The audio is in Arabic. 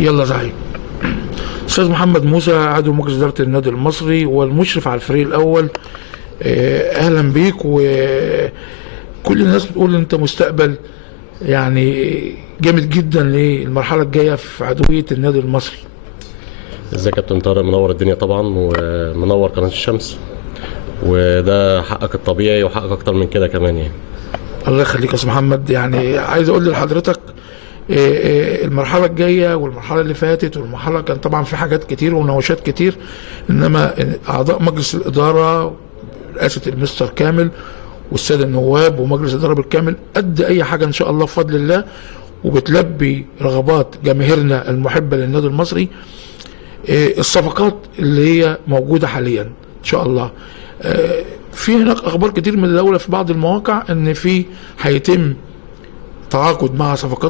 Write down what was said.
يلا زعيم. استاذ محمد موسى، عضو مجلس اداره النادي المصري والمشرف على الفريق الاول. اهلا بيك. وكل الناس بتقول انت مستقبل يعني جامد جدا للمرحله الجايه في عضويه النادي المصري. ازيك يا كابتن طارق؟ منور الدنيا طبعا، ومنور قناه الشمس، وده حقك الطبيعي وحقك اكتر من كده كمان يعني. الله يخليك يا استاذ محمد. يعني عايز اقول لحضرتك المرحله الجايه والمرحله اللي فاتت والمرحله كان طبعا في حاجات كتير ونواشات كتير، انما اعضاء مجلس الاداره رئاسه المستر كامل والساده النواب ومجلس الاداره بالكامل قد اي حاجه ان شاء الله بفضل الله، وبتلبي رغبات جماهيرنا المحبه للنادي المصري. الصفقات اللي هي موجوده حاليا ان شاء الله، في هناك اخبار كتير من الدوله في بعض المواقع ان في هيتم تعاقد مع صفقات